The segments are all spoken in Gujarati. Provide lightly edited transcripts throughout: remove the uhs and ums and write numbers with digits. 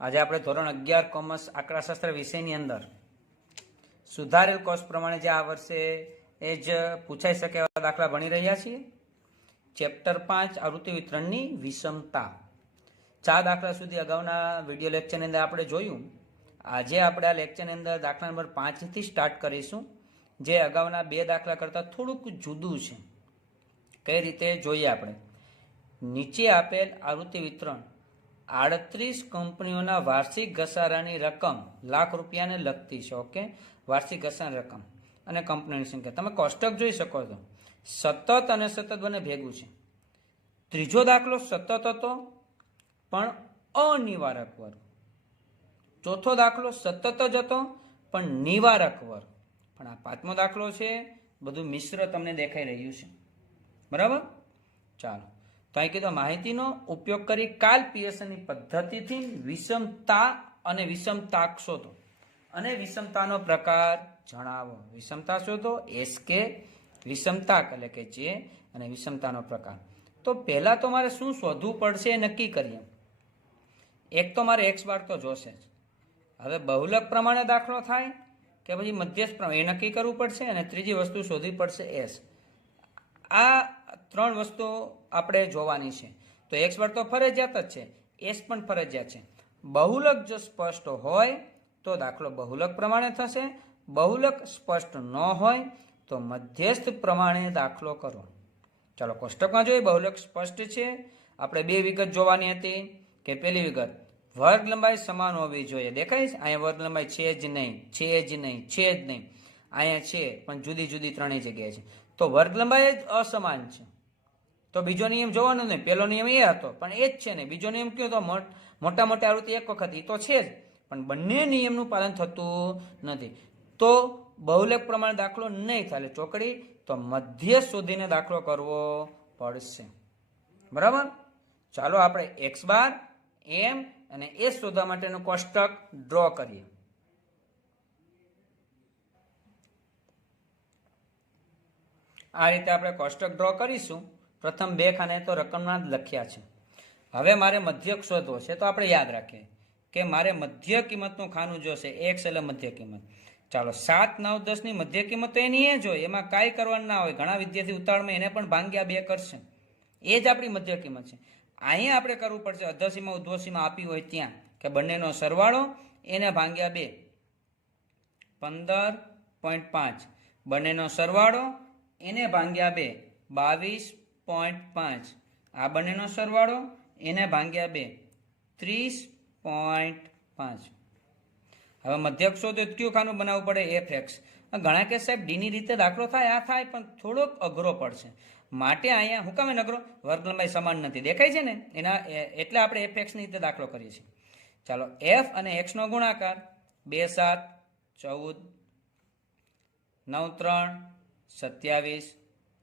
આજે આપણે ધોરણ 11 કોમર્સ આંકડાશાસ્ત્ર વિષયની અંદર સુધારેલ કોર્સ પ્રમાણે જે આ વર્ષે એ જ પૂછાઈ શકે એવા દાખલા ભણી રહ્યા છીએ. ચેપ્ટર 5 આવૃત્તિ વિતરણની વિષમતા. 4 દાખલા સુધી અગાઉના વિડીયો લેક્ચરની અંદર આપણે જોયું. આજે આપણે આ લેક્ચરની અંદર દાખલા નંબર 5 થી સ્ટાર્ટ કરીશું, જે અગાઉના 2 દાખલા કરતાં થોડુંક જુદું છે. કઈ રીતે જોઈએ આપણે. નીચે આપેલ આવૃત્તિ વિતરણ 38 કંપનીઓના વાર્ષિક ઘસારાની રકમ લાખ રૂપિયાને લગતી છે. ઓકે, વાર્ષિક ઘસારાની રકમ અને કંપનીની સંખ્યા તમે કોષ્ટક જોઈ શકો છો. સતત અને સતત બંને ભેગું છે. ત્રીજો દાખલો સતત હતો પણ અનિવારક વર્ગ. ચોથો દાખલો સતત જ હતો પણ નિવારક વર્ગ. પણ આ 5મો દાખલો છે બધું મિશ્ર તમને દેખાઈ રહ્યું છે. બરાબર, ચાલો. તો અહીં કીધું માહિતીનો ઉપયોગ કરી કાલ પિયર્સનની પદ્ધતિથી વિષમતા અને વિષમતાક શોધો અને વિષમતાનો પ્રકાર જણાવો. વિષમતા શોધો, એસકે વિષમતાક એટલે કે જે, અને વિષમતાનો પ્રકાર. તો પહેલા તો મારે શું શોધવું પડશે એ નક્કી કરીએ. એક તો મારે એક્સ બાર તો જોશે જ. હવે બહુલક પ્રમાણે દાખલો થાય કે પછી મધ્યસ્થ પ્રમાણે એ નક્કી કરવું પડશે, અને ત્રીજી વસ્તુ શોધવી પડશે એસ. આ 3 વસ્તુ આપણે જોવાની છે. તો એક્સ બાર તો ફરજિયાત જ છે, એસ પણ ફરજિયાત છે. બહુલક જો સ્પષ્ટ હોય તો દાખલો બહુલક પ્રમાણે થશે. બહુલક સ્પષ્ટ ન હોય તો મધ્યસ્થ પ્રમાણે દાખલો કરો. ચાલો કોષ્ટકમાં જોઈએ. બહુલક સ્પષ્ટ છે. આપણે 2 વિગત જોવાની હતી. કે પહેલી વિગત, વર્ગ લંબાઈ સમાન હોવી જોઈએ. દેખાય છે અહીંયા વર્ગ લંબાઈ છે જ નહીં, છે જ નહીં, છે જ નહીં. અહીંયા છે પણ જુદી જુદી 3 જગ્યાએ છે. તો વર્ગ લંબાઈ જ અસમાન છે. તો બીજો નિયમ જોવાનો નહીં. પહેલો નિયમ એ હતો પણ એ જ છે ને. બીજો નિયમ કયો તો મોટા મોટા આવૃત્તિ એક વખત, એ તો છે જ, પણ બંને નિયમનું પાલન થતું નથી. તો બહુલક પ્રમાણે દાખલો નહીં થાય. ચોકડી તો મધ્ય શોધીને દાખલો કરવો પડશે. બરાબર, ચાલો આપણે એક્સ બાર, એમ અને એ શોધવા માટેનું કોષ્ટક ડ્રો કરીએ. આ રીતે આપણે કોષ્ટક ડ્રો કરીશું. પ્રથમ 2 ખાને તો રકમના જ લખ્યા છે. હવે મારે મધ્યક શોધવો છે. તો આપણે યાદ રાખીએ કે મારે મધ્ય કિંમતનું ખાનું જોશે. એક્સ એટલે મધ્ય કિંમત. ચાલો 7, 9, 10 ની મધ્ય કિંમત તો એની એ જ હોય, એમાં કાંઈ કરવાનું ના હોય. ઘણા વિદ્યાર્થી ઉતાવળમાં એને પણ ભાંગ્યા 2 કરશે. એ જ આપણી મધ્ય કિંમત છે. અહીંયા આપણે કરવું પડશે અધસીમાં ઉધ્વસીમાં આપી હોય ત્યાં કે બંનેનો સરવાળો એને ભાંગ્યા 2, 15.5. બંનેનો સરવાળો એને ભાંગ્યા 2, 22.5. આ બંનેનો સરવાળો એને ભાંગ્યા 2, 30.5. હવે મધ્યક શોધો કયું ખાનું બનાવવું પડે? F x. ઘણા કે સાહેબ ડીની રીતે દાખલો થાય, આ થાય પણ થોડોક અઘરો પડશે. માટે અહીંયા હું કામે અઘરો? વર્ગ લંબાઈ સમાન નથી. દેખાય છે ને એના, એટલે આપણે એફ એક્સની રીતે દાખલો કરીએ છીએ. ચાલો એફ અને એક્સનો ગુણાકાર 2, 7, 14, 9, 3, 27,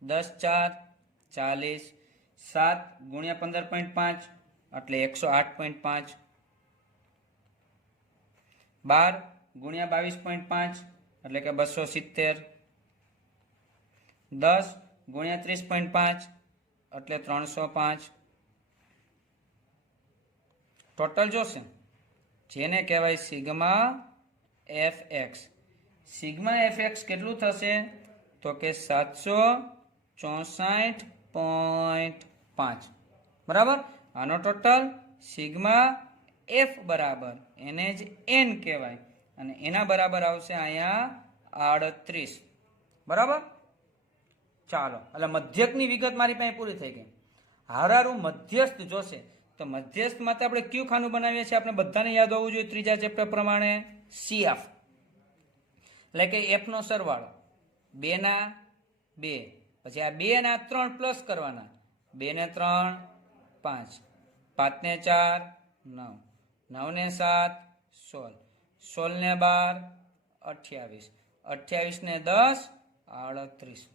10, 4, 40, 7 ગુણ્યા 15.5 એટલે 108.5, 12 ગુણ્યા 22.5 એટલે કે 270, 10 ગુણ્યા 30.5 એટલે 305. ટોટલ જોશે, જેને કહેવાય sigma F x. Sigma F x કેટલું થશે? તો કે 764.5. બરાબર. આનો ટોટલ સિગ્મા એફ બરાબર એને જ એન કહેવાય, અને એના બરાબર આવશે અહીંયા 38. બરાબર, ચાલો. એટલે મધ્યકની વિગત મારી પાસે પૂરી થઈ ગઈ. હારારું મધ્યસ્થ જોશે. તો મધ્યસ્થ માટે આપણે કયું ખાનું બનાવીએ છીએ? આપણે બધાને યાદ હોવું જોઈએ ત્રીજા ચેપ્ટર પ્રમાણે, સીએફ એટલે કે એફ નો સરવાળો 2 ના 2, પછી આ 2 ના 3 પ્લસ કરવાના, 2 ને 3 5, 5 ને 4 9, 9 ને 7 16, 16 ને 12 28, 28 ને 10 38.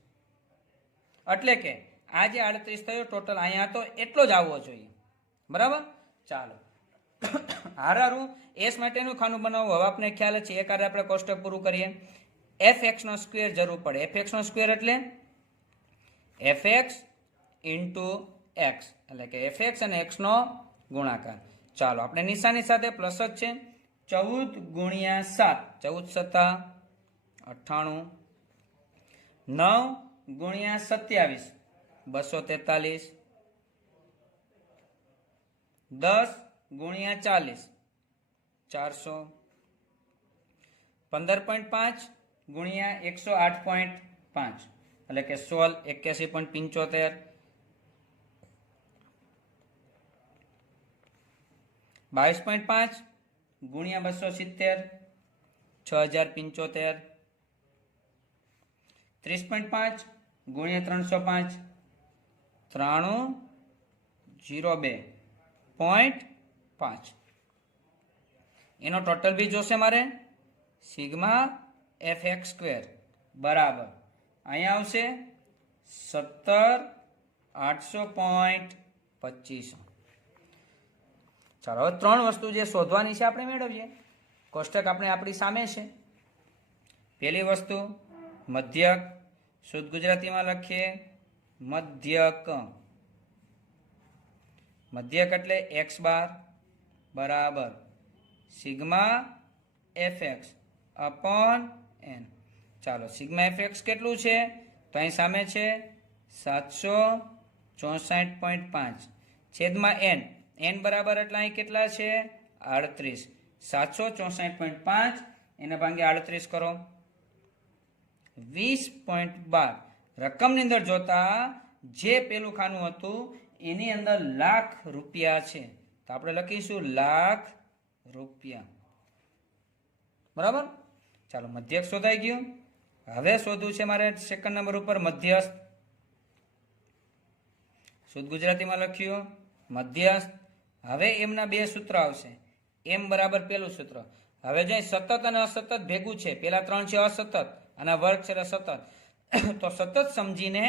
એટલે કે આ જે 38 થયો ટોટલ અહીંયા તો એટલો જ આવવો જોઈએ. બરાબર, ચાલો. હારારું એસ માટેનું ખાનું બનાવવું. હવે આપણે ખ્યાલ છે. એક આપણે કોષ્ટક પૂરું કરીએ. એફ એક્સ નો સ્ક્વેર જરૂર પડે. એફ એક્સ નો સ્ક્વેર એટલે એફ એક્સ ઇન્ટુ એક્સ, એટલે કે એફ એક્સ અને એક્સ નો ગુણાકાર. ચાલો આપણે નિશાની સાથે પ્લસ જ છે 14 ગુણ્યા 7 14 સત્તા 98 9 ગુણ્યા 27 243 10 ગુણ્યા 40 400 15.5 ગુણ્યા 108.5 એટલે કે 16 81.75 22.5 ગુણ્યા 270 6075 30.5 ગુણ્યા 305 9302.5 એનો ટોટલ બી જોશે મારે સિગ્મા fx સ્ક્વેર બરાબર અહીંયા આવશે 17800.25. ચાલો હવે ત્રણ વસ્તુ જે શોધવાની છે આપણે મેળવીએ. કોષ્ટક આપણે આપણી સામે છે. પહેલી વસ્તુ મધ્યક, શુદ્ધ ગુજરાતીમાં લખીએ મધ્યક. મધ્યક એટલે x બાર બરાબર સિગ્મા fx અપોન n. ચાલો સિગ્મા fx કેટલું છે તો અહીં સામે છે 764.5 છેદમાં n. n બરાબર એટલે અહીં કેટલા છે 38. 764.5 એના ભાંગે 38 કરો 20.12. રકમની અંદર જોતા જે પેલું ખાનું હતું એની અંદર લાખ રૂપિયા છે તો આપણે લખીશું લાખ રૂપિયા બરાબર. ચાલો મધ્યક શોધાઈ ગયું. હવે શોધવું છે મારે સેકન્ડ નંબર ઉપર મધ્યસ્થ. શુદ્ધ ગુજરાતીમાં લખ્યું મધ્યસ્થ. હવે એમના બે સૂત્ર આવશે. એમ બરાબર પેલું સૂત્ર. હવે જો સતત અને અસતત ભેગું છે, પેલા ત્રણ છે અસતત અને વર્ગ છે સતત, તો સતત સમજીને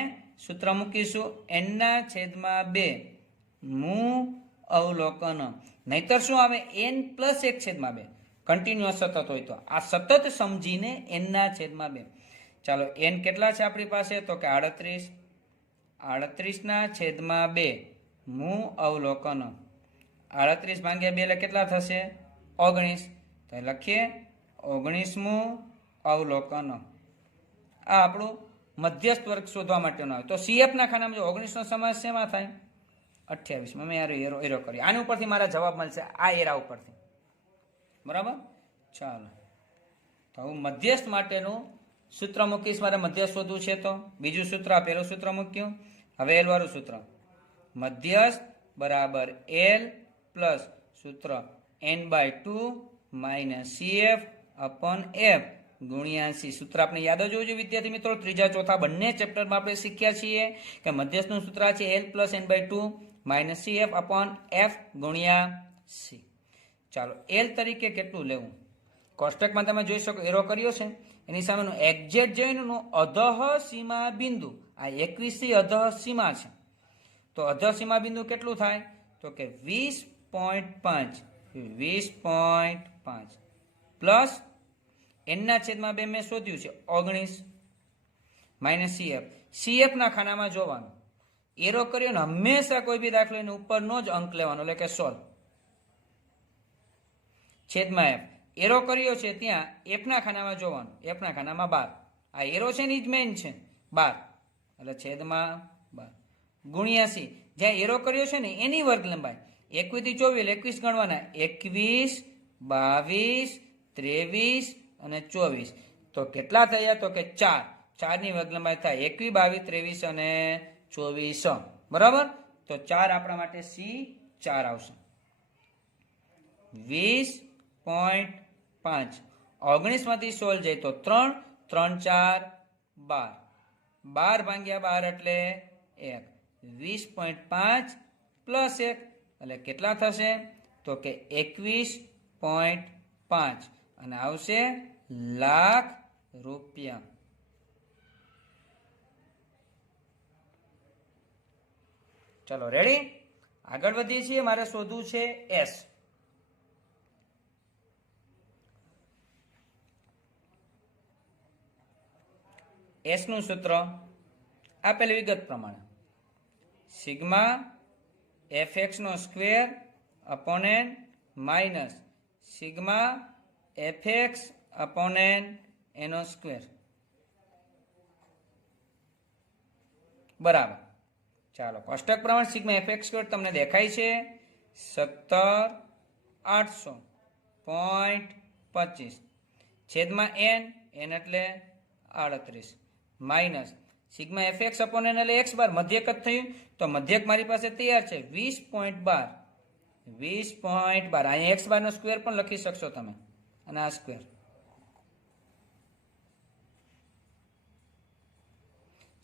સૂત્ર મૂકીશું n/2 મૂ અવલોકન. નહીતર શું આવે n+1/2 કન્ટિન્યુઅસ સતત હોય તો. આ સતત સમજીને n/2. ચાલો n કેટલા છે આપણી પાસે તો કે 38. 38/2 મૂ અવલોકન. 38 ભાગ્યા 2 એટલે કેટલા થશે 19. તો લખીએ 19મું અવલોકન. આ આપણું મધ્યસ્થ વર્ગ શોધવા માટેનો આવે. તો CF ના ખાનામાં જો 19 નો સમાસ શેમાં થાય 28. મેં એરો કરી. આની ઉપરથી મારા જવાબ મળશે આ એરા ઉપરથી બરાબર. ચાલો તો હું મધ્યસ્થ માટેનું સૂત્ર મૂકીશ. મારે મધ્યસ્થ શોધવું છે તો બીજું સૂત્ર પહેલું સૂત્ર મૂક્યું. હવે L વાળું સૂત્ર મધ્યસ્થ બરાબર L પ્લસ સૂત્ર n/2 minus CF upon F ગુણ્યા C. સૂત્ર આપણે યાદ જ હોવું જોઈએ વિદ્યાર્થી મિત્રો. ત્રીજા ચોથા બંને ચેપ્ટરમાં આપણે શીખ્યા છીએ કે મધ્યસ્થનું સૂત્ર છે L plus n/2 minus CF upon F ગુણ્યા C. ચાલો L તરીકે કેટલું લેવું કોષ્ટકમાં તમે જોઈ શકો એરો કર્યો છે. એની સામેનું એક્ઝેક્ટ જૈનનું અધઃ સીમા બિંદુ આ 21 થી અધઃ સીમા છે. તો અધઃ સીમા બિંદુ કેટલું થાય તો કે 20.5 પ્લસ n/2 મેં શોધ્યું છે 19 માઇનસ CF ના ખાનામાં જોવાનું. એરો કર્યો ને હંમેશા કોઈ બી દાખલો એની ઉપરનો જ અંક લેવાનો એટલે કે 16 છેદમાં F. એરો કર્યો છે ત્યાં F ના ખાનામાં જોવાનું. F ના ખાનામાં 12. આ એરો છે ને જ મેઇન છે 12 એટલે છેદમાં 12 ગુણ્યા C. જ્યાં એરો કર્યો છે ને એની વર્ગ લંબાઈ 21 થી 24 21 ગણવાના 21 22 23 અને 24. તો કેટલા થયા તો કે 4. 4 ની વર્ગ લંબાઈ થાય 21 22 23 અને 24 બરાબર. તો 4 આપણા માટે C 4 આવશે. 20.5 19 માંથી 16 જાય તો 3 3 4 12 12 ભાગ્યા 12 એટલે 1. 20.5 પ્લસ 1 એટલે કેટલા થશે તો કે 21.5 અને આવશે લાખ રૂપિયા. ચલો રેડી આગળ વધીએ છીએ. મારે શોધવું છે S. S નું સૂત્ર આપેલ વિગત પ્રમાણે સિગ્મા fx નો square upon n minus sigma fx upon n એનો સ્ક્વેર બરાબર. ચાલો કોષ્ટક પ્રમાણે સિગ્મા fx સ્ક્વેર તમને દેખાય છે 17,800.25 છેદમાં n એટલે 38 minus sigma fx upon n એટલે x બાર મધ્યક જ થયું તો મધ્યક મારી પાસે તૈયાર છે 20.12 અહીંયા x બાર નો સ્ક્વેર પણ લખી શકશો તમે અને આ સ્ક્વેર.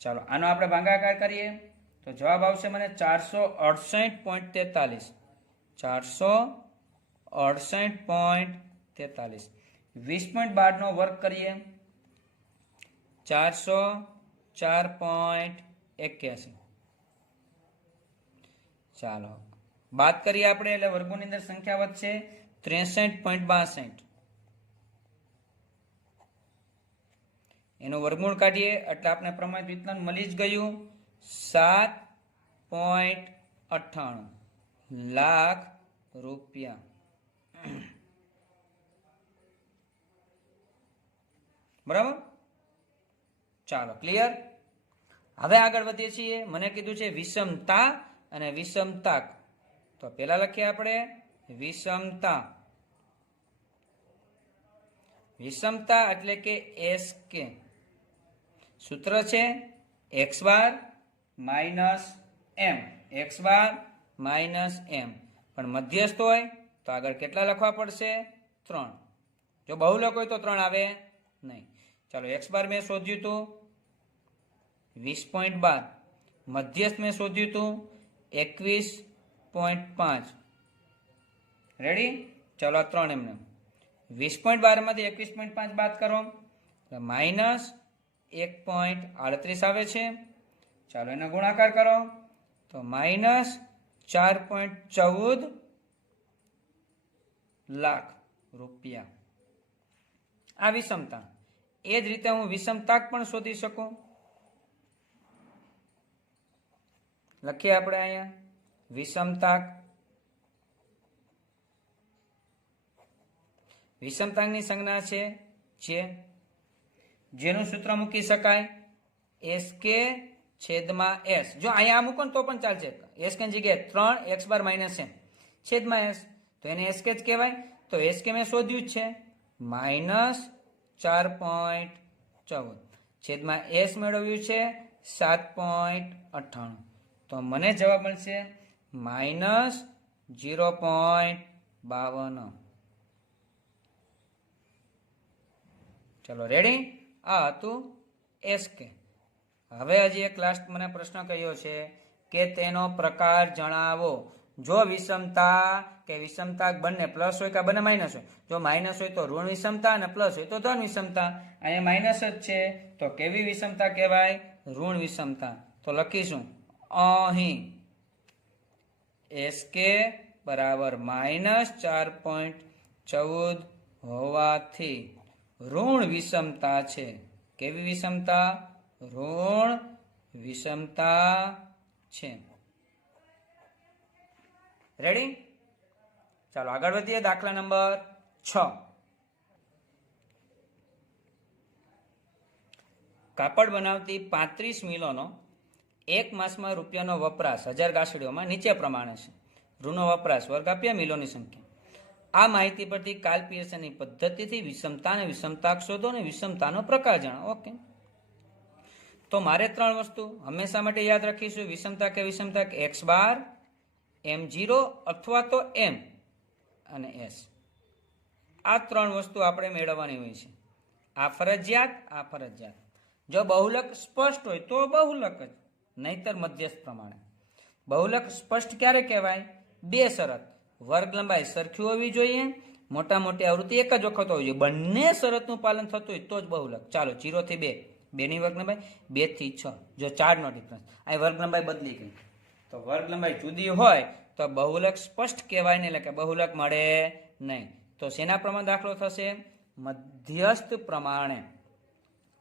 ચાલો આનો આપણે ભાગાકાર કરીએ તો જવાબ આવશે મને 468.43 468.43 20.12 નો વર્ગ કરીએ 404.81. ચાલો બાદ કરીએ આપણે એટલે વર્ગોની અંદર સંખ્યા વધશે 63.62 એનું વર્ગમૂળ કાઢીએ એટલે આપણે પ્રમાણિત વિચલન મળી જ ગયું 7.98 લાખ રૂપિયા. બરાબર. ચાલો ક્લિયર. હવે આગળ વધીએ છીએ. મને કીધું છે વિષમતા અને વિષમતાક તો પેલા લખીએ આપણે વિષમતા. વિષમતા એટલે કે SK સૂત્ર છે x bar minus m x bar minus m પણ મધ્યસ્થ હોય તો આગળ કેટલા લખવા પડશે 3. જો બહુલક હોય તો 3 આવે નહીં. ચાલો x બાર મેં શોધ્યું હતું 20.12 મધ્યસ્થ મેં શોધ્યું હતું 21.5 રેડી. ચાલો આ 3 એમને 20.12 માંથી 21.5 બાદ કરો તો માઇનસ 1.38 આવે છે. ચાલો એનો ગુણાકાર કરો તો માઇનસ 4.14 લાખ રૂપિયા. આ વિષમતા. એ જ રીતે હું વિષમતાક પણ શોધી શકું. લખીએ આપણે અહીંયા વિષમતાક. વિષમતાકની સંજ્ઞા છે જે જેનું સૂત્ર મૂકી શકાય SK છેદમાં S. જો અહીંયા મૂકો ને તો પણ ચાલશે. SK ની જગ્યાએ 3 x બાર માઇનસ m છેદમાં S તો એને SK જ કહેવાય. તો SK મેં શોધ્યું જ છે માઇનસ 4.14 છેદમાં S મેળવ્યું છે 7.98 તો મને જવાબ મળશે માઇનસ 0.52. ચલો રેડી. આ હતું SK. હવે હજી એક લાસ્ટ મને પ્રશ્ન કહ્યો છે કે તેનો પ્રકાર જણાવો. જો વિષમતા કે વિષમતાક બંને પ્લસ હોય કે બંને માઇનસ હોય. જો માઇનસ હોય તો ઋણ વિષમતા અને પ્લસ હોય તો ધન વિષમતા. અહીંયા માઇનસ જ છે તો કેવી વિષમતા કહેવાય ઋણ વિષમતા. તો લખીશું અહીં SK બરાબર માઇનસ 4.14 હોવાથી ઋણ વિષમતા છે. કેવી વિષમતા ઋણ વિષમતા છે. રેડી. ચાલો આગળ વધીએ. દાખલા નંબર 6. કાપડ બનાવતી 35 મિલોનો એક માસમાં રૂપિયાનો વપરાશ 1000 ગાંસડીઓમાં નીચે પ્રમાણે છે. ઋણનો વપરાશ વર્ગ આપ્યા મિલોની સંખ્યા. આ માહિતી પરથી કાર્લ પિયર્સનની પદ્ધતિથી વિષમતા અને વિષમતાક શોધો અને વિષમતાનો પ્રકાર જણાવો. ઓકે. તો મારે 3 વસ્તુ હંમેશા માટે યાદ રાખીશું. વિષમતા કે વિષમતાક x બાર m0 અથવા તો m અને s. આ 3 વસ્તુ આપણે મેળવવાની હોય છે. આ ફરજિયાત. જો બહુલક સ્પષ્ટ હોય તો બહુલક જ, નહીતર મધ્યસ્થ પ્રમાણે. બહુલક સ્પષ્ટ ક્યારે કહેવાય? 2 શરત. વર્ગ લંબાઈ સરખી હોવી જોઈએ, મોટા મોટી આવૃત્તિ એક જ વખત હોવી જોઈએ. બંને શરતનું પાલન થતું હોય તો જ બહુલક. ચાલો 0 થી 2 2 ની વર્ગ લંબાઈ, 2 થી 6 જો 4 નો ડિફરન્સ. અહીં વર્ગ લંબાઈ બદલી ગઈ તો વર્ગ લંબાઈ જુદી હોય તો બહુલક સ્પષ્ટ કહેવાય નહીં, એટલે કે બહુલક મળે નહીં. તો શેના પ્રમાણે દાખલો થશે? મધ્યસ્થ પ્રમાણે.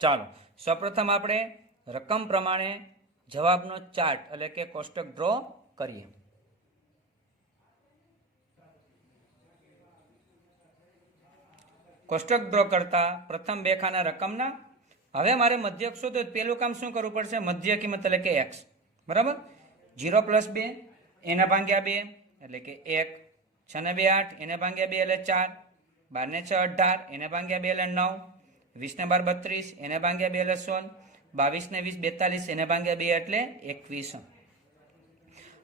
ચાલો સૌપ્રથમ આપણે રકમ પ્રમાણે જવાબનો ચાર્ટ એટલે કે કોષ્ટક ડ્રો કરીએ. કોષ્ટક ડ્રો કરતા પ્રથમ બે ખાના રકમના. હવે મારે મધ્યક શોધો. પેલું કામ શું કરવું પડશે? મધ્ય કિંમત એટલે કે એક્સ, બરાબર. 0 + 2 એના ભાગ્યા 2 એટલે કે 1, 6 ને 2 8 એને ભાગ્યા 2 એટલે 4, 12 ને 6 18 એને ભાગ્યા 2 એટલે 9, 20 ને 12 32 એને ભાગ્યા 2 એટલે 16, 22 ને 20 42 એને ભાગ્યા 2 એટલે 21.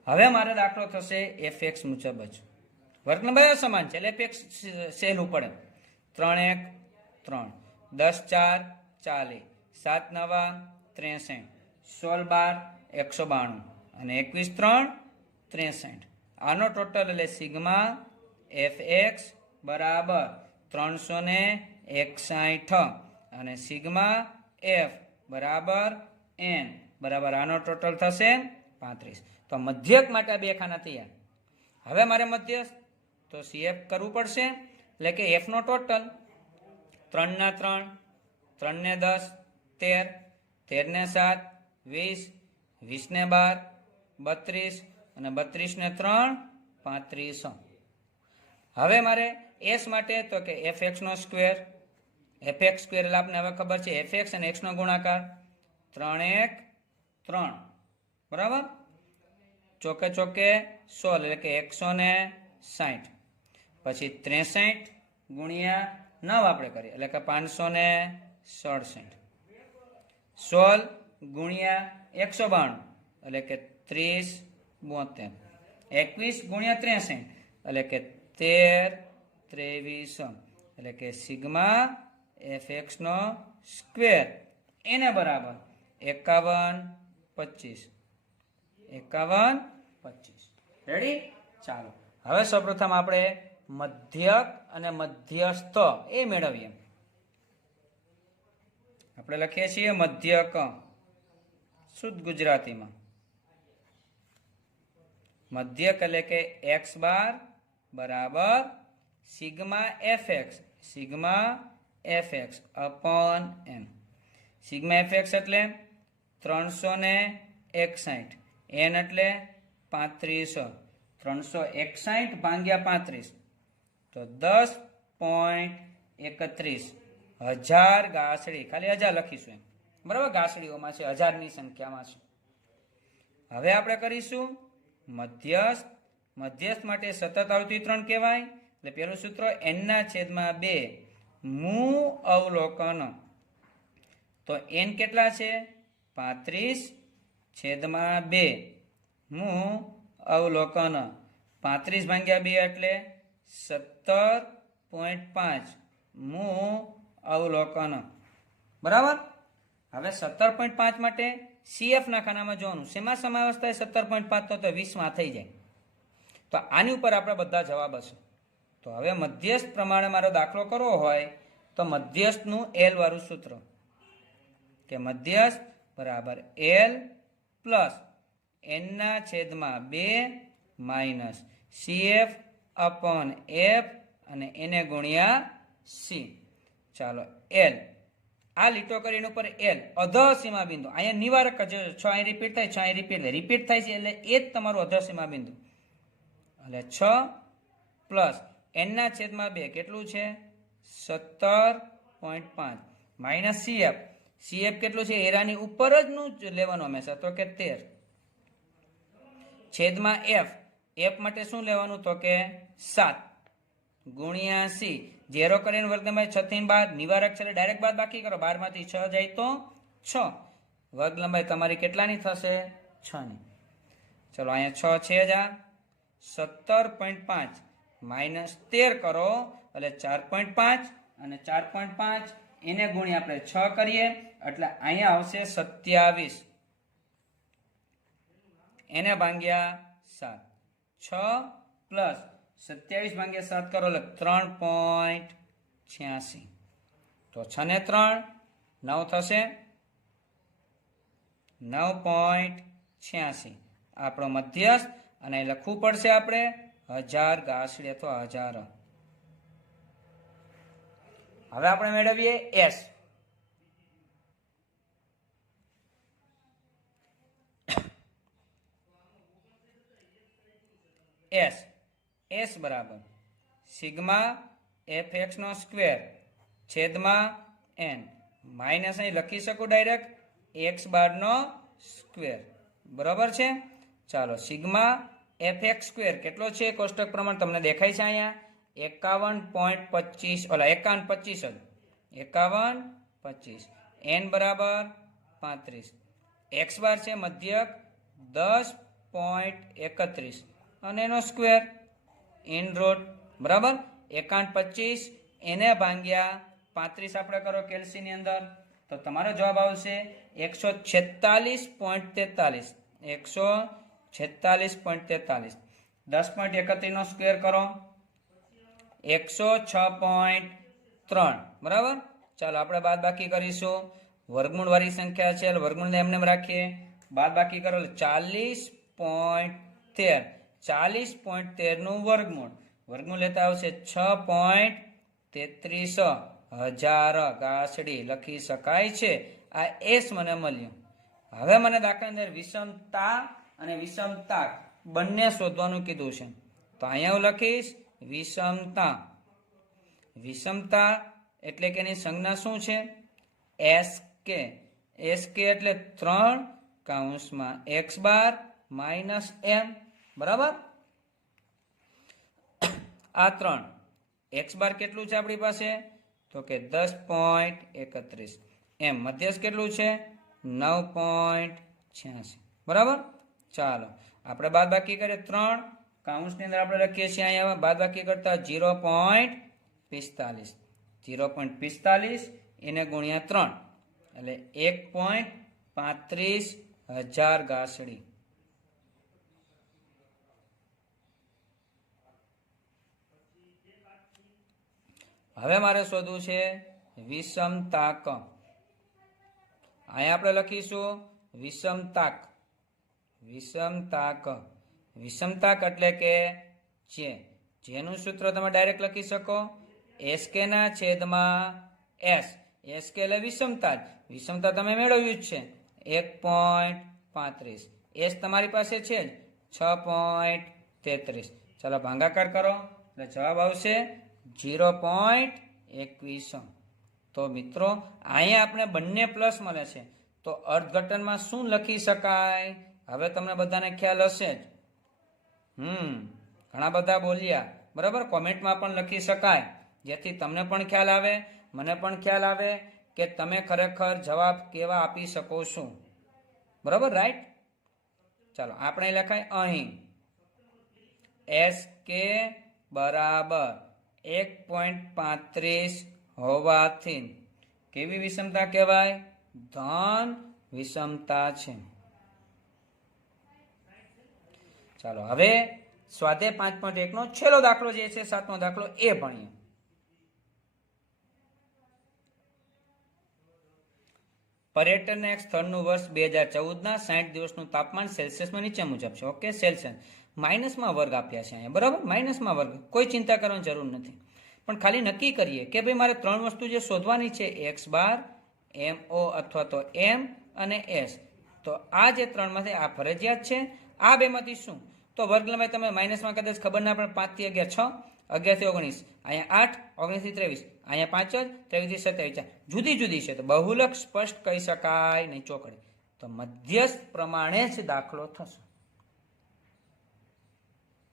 હવે મારે દાખલો થશે fx મુજબ જ. વર્ગ નંબર સમાન છે એટલે fx સહેલું પડે. 3 1 3, 10 4 40, 7 9 63, 16 12 192 અને 21 3 63. આનો ટોટલ એટલે સિગ્મા fx બરાબર 361 અને સિગ્મા f બરાબર n બરાબર આનો ટોટલ થશે 35. તો મધ્યક માટે બે ખાના તૈયાર. હવે મારે મધ્યસ્થ તો CF કરવું પડશે એટલે કે f નો ટોટલ 3 ના 3, 3 ને 10 13, 13 ને 7 20, 20 ને 12 32 અને 32 ને 3 35. હવે મારે s માટે તો કે fx નો સ્ક્વેર, fx સ્ક્વેર એટલે આપણે હવે ખબર છે fx અને x નો ગુણાકાર 3 1 3, બરાબર. ચોકે ચોકે 16 એટલે કે 160, પછી 63 ગુણ્યા 9 આપણે કરીએ એટલે કે 567, 16 ગુણ્યા 192 એટલે કે 30 72, 21 ગુણ્યા 63 એટલે કે 13 23 એટલે કે સિગ્મા fx નો સ્ક્વેર એને બરાબર 51 25. રેડી? ચાલો હવે સૌપ્રથમ આપણે મધ્યક અને મધ્યસ્થ એ મેળવીએ. આપણે લખીએ છીએ મધ્યક શુદ્ધ ગુજરાતીમાં. મધ્યક એટલે કે x બાર બરાબર sigma fx upon m. Sigma fx એટલે 361, n એટલે 35, 361 ભાગ્યા 35 તો 10.31 હજાર ગાંસડી. ખાલી 1000 લખીશું એમ, બરાબર. ગાંસડીઓમાં છે, 1000ની સંખ્યામાં છે. હવે આપણે કરીશું મધ્યસ્થ. મધ્યસ્થ માટે સતત આવતી 3 કહેવાય એટલે પેલું સૂત્ર n/2 મૂ અવલોકન. તો n કેટલા છે? 35/2 મૂ અવલોકન. 35 ભાગ્યા 2 એટલે 17.5 મૂ અવલોકન, બરાબર. હવે 17.5 માટે CF ના ખાનામાં જોવાનું શેમાં સમાવેશ થાય? 17.5 તો 20માં થઈ જાય. તો આની ઉપર આપણે બધા જવાબ હશે. તો હવે મધ્યસ્થ પ્રમાણે મારો દાખલો કરવો હોય તો મધ્યસ્થનું L વાળું સૂત્ર કે મધ્યસ્થ બરાબર L plus n/2 minus CF upon F અને એને ગુણ્યા C. ચાલો L આ લીટો કરીને ઉપર L અધઃ સીમા બિંદુ. અહીંયા નિવારક જ 6 અહીં રિપીટ થાય, 6 અહીં રિપીટ થાય છે એટલે એ જ તમારું અધઃ સીમા બિંદુ. એટલે 6 પ્લસ n/2 કેટલું છે? 17.5 માઇનસ CF. CF કેટલું છે? એરાની ઉપર જ નું લેવાનું હંમેશા, તો કે 13 છેદમાં F. F માટે શું લેવાનું? તો કે 7 ગુણ્યા C. ઝેરો કરીને વર્ગમાં 6 થી 12 નિવારક છે ડાયરેક્ટ બાદ બાકી કરો. 12 માંથી 6 જાય તો 6. વર્ગ લંબાઈ તમારી કેટલાની થશે? 6 ની. ચલો અહીંયા 6 છે જ. 17.5 માઇનસ 13 કરો એટલે 4.5 અને 4.5 એને ગુણ્યા આપણે 6 કરીએ એટલે અહીંયા આવશે 27 એને ભાગ્યા 7. 6 પ્લસ 27 ભાગ્યા 7 કરો એટલે 3.86. તો 6 ને 3 9 થશે. 9.86 આપણો મધ્યસ્થ. અને લખવું પડશે આપણે 1000 ગાંસડી અથવા 1000. હવે આપણે મેળવીએ S. S બરાબર સિગ્મા fx નો સ્ક્વેર છેદમાં n માઇનસ અહીં લખી શકું ડાયરેક્ટ x બાર નો સ્ક્વેર, બરાબર છે. ચાલો સિગ્મા fx સ્ક્વેર કેટલો છે કોષ્ટક પ્રમાણ તમને દેખાય છે અહીંયા 51.25 ઓલા 51.25 જ 51.25 n બરાબર 35, x બાર છે મધ્યક 10.31 અને એનો સ્ક્વેર ઇન રૂટ, બરાબર. 51.25 એને ભાગ્યા 35 આપણે કરો કેલ્સીની અંદર તો તમારો જવાબ આવશે 146.43. 146.43. 10.31 નો સ્ક્વેર કરો 106.3, બરાબર. ચાલો આપણે બાદ બાકી કરીશું. વર્ગમૂળ વાળી સંખ્યા છે વર્ગમૂળને એમને રાખીએ, બાદ બાકી કરો 40.13. 40.13 નું વર્ગમૂળ, વર્ગમૂળ લેતા આવશે 6.33 ગાસડી લખી શકાય છે. આ એસ મને મળ્યું. હવે મને દાખલા અંદર વિષમતા અને વિષમતાક બંને શોધવાનું કીધું છે તો અહીંયા હું લખીશ વિષમતા. વિષમતા એટલે કે એની સંજ્ઞા શું છે? SK. SK એટલે 3 કૌંસમાં x બાર માઇનસ m, બરાબર. આ 3 x બાર કેટલું છે આપણી પાસે તો કે 10.31, m મધ્યસ્થ કેટલું છે 9.86, બરાબર. ચાલો આપણે બાદ બાકી કરીએ 3 કૌંસની અંદર આપણે લખીએ છીએ અહીંયા બાદ બાકી કરતા 0.45. 0.45 એને ગુણ્યા 3 એટલે 1.35,000 ગાસડી. હવે મારે શોધવું છે વિષમતાક. અહીંયા આપણે લખીશું વિષમતાક. વિષમતાક. વિષમતાક એટલે કે જેનું સૂત્ર તમે ડાયરેક્ટ લખી શકો SK ના છેદમાં S. SK એટલે વિષમતા જ. વિષમતા તમે મેળવ્યું જ છે 1.35. S તમારી પાસે છે જ 6.33. ચાલો ભાગાકાર કરો એટલે જવાબ આવશે 0.21. તો મિત્રો અહીંયા આપણે બંને પ્લસ મળે છે તો અર્થઘટનમાં શું લખી શકાય હવે તમને બધાને ખ્યાલ હશે જ. ઘણા બધા બોલ્યા, બરાબર. કોમેન્ટમાં પણ લખી શકાય જેથી તમને પણ ખ્યાલ આવે, મને પણ ખ્યાલ આવે કે તમે ખરેખર જવાબ કેવા આપી શકો છો, બરાબર. રાઈટ. ચાલો આપણે લખાય અહીં SK બરાબર 1.35 હોવાથી કેવી વિષમતા કહેવાય? ધન વિષમતા છે. ચાલો હવે સ્વાધ્યાય 5.1 નો છેલ્લો દાખલો જે છે 7મો દાખલો એ ભણીએ. પર્યટન એક સ્થળનું વર્ષ 2014 ના 60 દિવસનું તાપમાન સેલ્સિયસમાં નીચે મુજબ છે. ઓકે, સેલ્સિયસ માઇનસમાં વર્ગ આપ્યા છે અહીંયા, બરાબર. માઇનસમાં વર્ગ, કોઈ ચિંતા કરવાની જરૂર નથી. પણ ખાલી નક્કી કરીએ કે ભાઈ મારે 3 વસ્તુ જે શોધવાની છે x બાર, MO અથવા તો m અને s. તો આ જે 3માંથી આ ફરજિયાત છે. આ બેમાંથી શું? તો વર્ગ લંબાઈ તમે માઇનસમાં કદાચ ખબર ના પડે 5 થી 11 6, 11 થી 19, અહીંયા 8, 19 થી 23, અહીંયા 5 જ, 23 થી 27 જુદી જુદી છે તો બહુલક સ્પષ્ટ કહી શકાય નહીં ચોકડી. તો મધ્યસ્થ પ્રમાણે જ દાખલો થશે.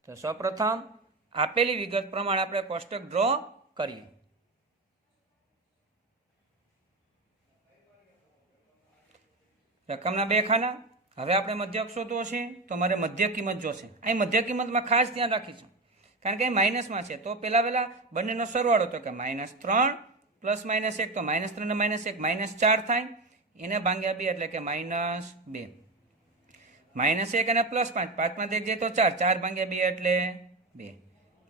તો સૌપ્રથમ આપેલી વિગત પ્રમાણે આપણે કોષ્ટક ડ્રો કરીએ. રકમના 2 ખાના. હવે આપણે મધ્યક શોધવો છે તો મારે મધ્ય કિંમત જોશે. અહીં મધ્ય કિંમતમાં ખાસ ધ્યાન રાખીશું કારણ કે માઇનસમાં છે તો પેલા બંનેનો સરવાળો તો કે -3 પ્લસ -1 તો -3 ને -1 -4 થાય, એને ભાગ્યા 2 એટલે કે -2. -1 અને +5, 5 માંથી 1 જાય તો 4, 4 ભાગ્યા 2 એટલે 2.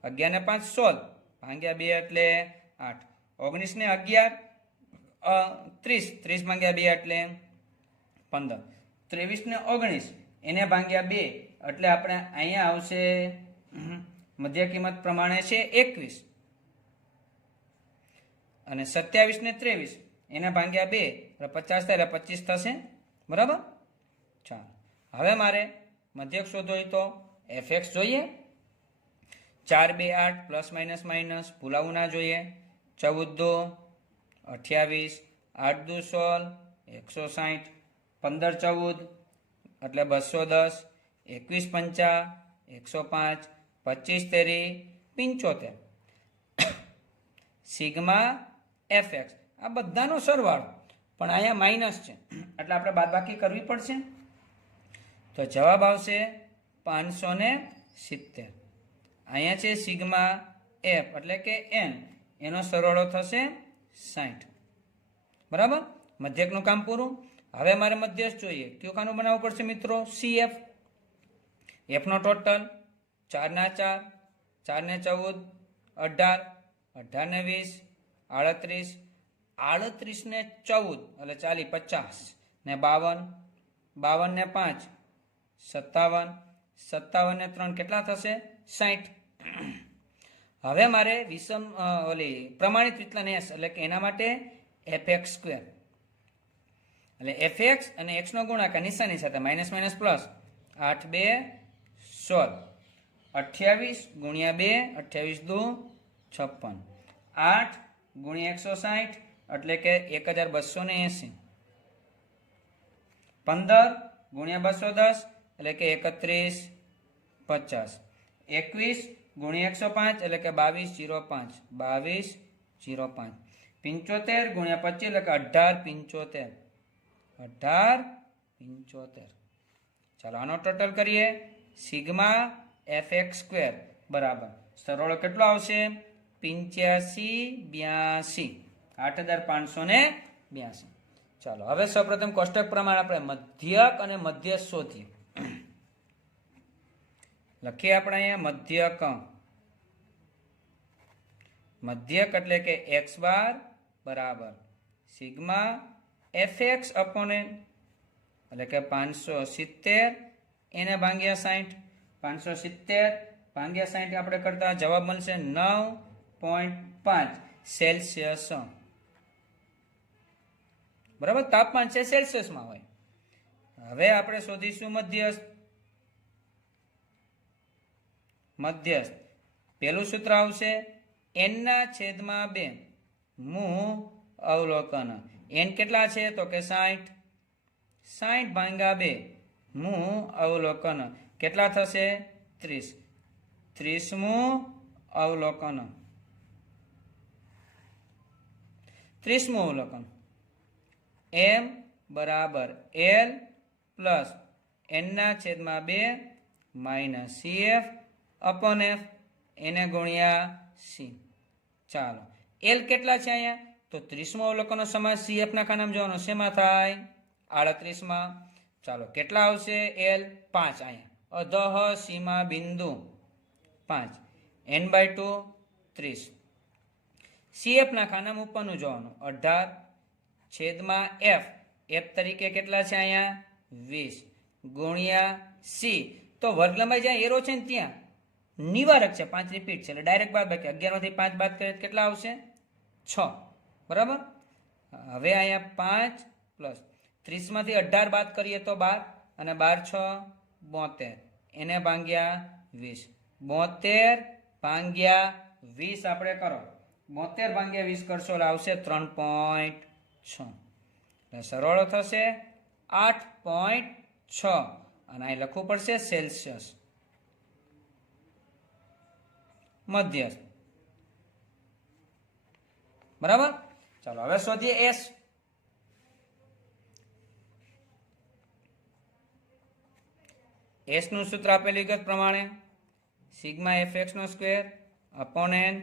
11 ને 5 16, ભાગ્યા 2 એટલે 8. 19 ને 11 30, 30 ભાગ્યા 2 એટલે 15. 23 ને 19 એને ભાગ્યા 2 એટલે આપણે અહીંયા આવશે મધ્ય કિંમત પ્રમાણે છે 21. અને 27 ને 23 એને ભાગ્યા 2 એટલે 50 થાય એટલે 25 થશે, બરાબર. ચાલો હવે મારે મધ્યક શોધવો હોય તો fx જોઈએ. 4 2 8 પ્લસ માઇનસ ભૂલાવું ના જોઈએ. 14 2 28, 8 દુ 16, 160, 15 14 એટલે 210, 21 50, 105, 25 30, 75 સિગ્મા fx આ બધાનો સરવાળો, પણ અહીંયા માઇનસ છે એટલે આપણે બાદબાકી કરવી પડશે. તો જવાબ આવશે 570. અહીંયા છે સિગ્મા એફ એટલે કે એન, એનો સરવાળો થશે 60. બરાબર, મધ્યકનું કામ પૂરું. હવે મારે મધ્યસ્થ જોઈએ. કયું ખાનું બનાવવું પડશે મિત્રો? CF. એફનો ટોટલ 4 ના 4, 4 ને 14, 18, 18 ને 20, 38, 38 ને 14 એટલે 40, 50 ને 52, 52 ને 5 57, 57 ને 3 કેટલા થશે? 60. હવે મારે વિષમ પ્રમાણિત વિચલન S એટલે કે એના માટે fx² એટલે fx અને x નો ગુણાકાર નિશાની સાથે માઇનસ માઇનસ પ્લસ 8 2 16, 28 ગુણ્યા 2 28 દુ 56, 8 ગુણ્યા 160 એટલે કે 1280, 15 ગુણ્યા 210 એટલે કે 31 50, 21 ગુણ્યા 105 એટલે કે 2205, 2205, 75 ગુણ્યા 25 એટલે કે 1875, 1875. ચાલો આનો ટોટલ કરીએ. સિગ્મા fx² બરાબર સરવાળો કેટલો આવશે? 8582, 8582. ચાલો હવે સૌપ્રથમ કોષ્ટક પ્રમાણે આપણે મધ્યક અને મધ્યસ્થ શોધીએ. લખીએ આપણે અહીંયા મધ્યક. મધ્યક એટલે કે x બાર બરાબર સિગ્મા fx અપોન n એટલે કે 570 એને ભાગ્યા 60. 570 ભાગ્યા 60 આપણે કરતા જવાબ મળશે 9.5 સેલ્સિયસ. બરાબર, તાપમાન છે સેલ્સિયસમાં હોય. હવે આપણે શોધીશું મધ્યસ્થ. મધ્યસ્થ પેલું સૂત્ર આવશે n ના છેદમાં 2 મૂ અવલોકન. n કેટલા છે? તો કે 60. 60 ભાગ્યા 2 મૂ અવલોકન કેટલા થશે? 30. 30 મૂ અવલોકન. 30 મૂ અવલોકન. m બરાબર l પ્લસ n ના છેદમાં 2 માઇનસ cf અપોન f એને ગુણ્યા c. ચાલો l કેટલા છે અહીંયા? તો 30મો અવલોકનનો સમાસ cf ના ખાનામાં જોવાનો શેમાં થાય? 38માં. ચાલો કેટલા આવશે? l 5 અહીંયા અધઃ સીમા બિંદુ 5 n/2 30. cf ના ખાનામાં ઉપરનું જોવાનું 18 છેદમાં f. f તરીકે કેટલા છે અહીંયા? 20 ગુણ્યા c. તો વર્ગલંબાઈ જ્યાં એરો છે ને ત્યાં નિવારક છે 5 રિપીટ છે એટલે ડાયરેક્ટ બાદ બાકી 11 માંથી 5 બાદ કરીએ કેટલા આવશે? 6. બરાબર, હવે અહીંયા 5 પ્લસ 30 માંથી 18 બાદ કરીએ તો 12 અને 12 6 72 એને ભાગ્યા 20. 72 ભાગ્યા 20 આપણે કરો. 72 ભાગ્યા 20 કરશો એટલે આવશે 3.6. સરવાળો થશે 8.6 અને અહીં લખવું પડશે સેલ્સિયસ. મધ્યસ્થ. બરાબર, ચાલો હવે શોધીએ S. S નું સૂત્ર આપેલ વિગત પ્રમાણે સિગ્મા fx નો square upon n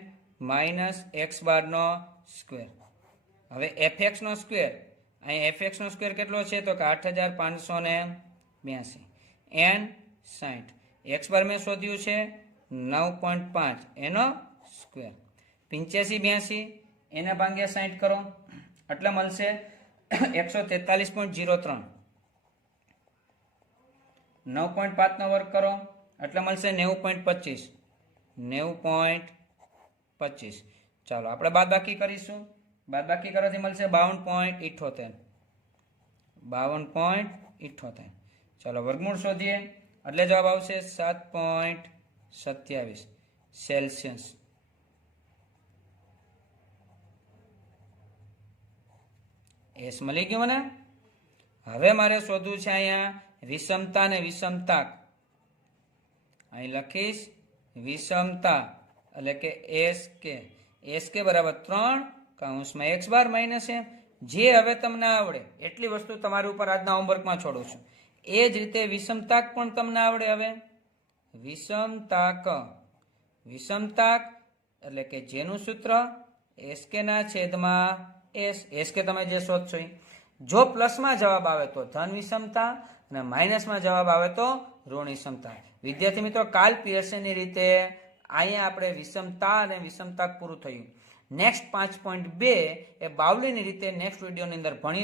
minus x bar નો સ્ક્વેર. હવે fx નો સ્ક્વેર, અહીં fx નો સ્ક્વેર કેટલો છે? તો કે 8582, n 60. x બાર મેં શોધ્યું છે 9.5 એનો સ્ક્વેર. 8582 એને ભાગ્યા 60 કરો એટલે મળશે 143.03. 9.5 નો વર્ગ કરો એટલે મળશે 90.25. 90.25. ચાલો આપણે બાદબાકી કરીશું. બાદબાકી કરવાથી મળશે 52.78. 52.78. ચાલો વર્ગમૂળ શોધીએ એટલે જવાબ આવશે 7.27 સેલ્સિયસ. એસ મળી ગયું મને. હવે મારે શોધવું છે અહીંયા વિષમતા ને વિષમતાક. અહીં લખીશ વિષમતા એટલે કે એસ કે બરાબર 3 કૌંસમાં x બાર માઇનસ એ. જે હવે તમને આવડે એટલી વસ્તુ તમારી ઉપર આજના હોમવર્કમાં છોડું છું. એ જ રીતે વિષમતાક પણ તમને આવડે. હવે વિષમતાક એટલે કે જેનું સૂત્ર SK ના છેદમાં S. SK તમે જે શોધશો જો પ્લસમાં જવાબ આવે તો ધન વિષમતા અને માઇનસમાં જવાબ આવે તો ઋણ વિષમતા. વિદ્યાર્થી મિત્રો, કાલ પીએસએની રીતે અહીંયા આપણે વિષમતા અને વિષમતાક પૂરું થયું. નેક્સ્ટ 5.2 એ બાવલીની રીતે નેક્સ્ટ વિડીયોની અંદર ભણીશું.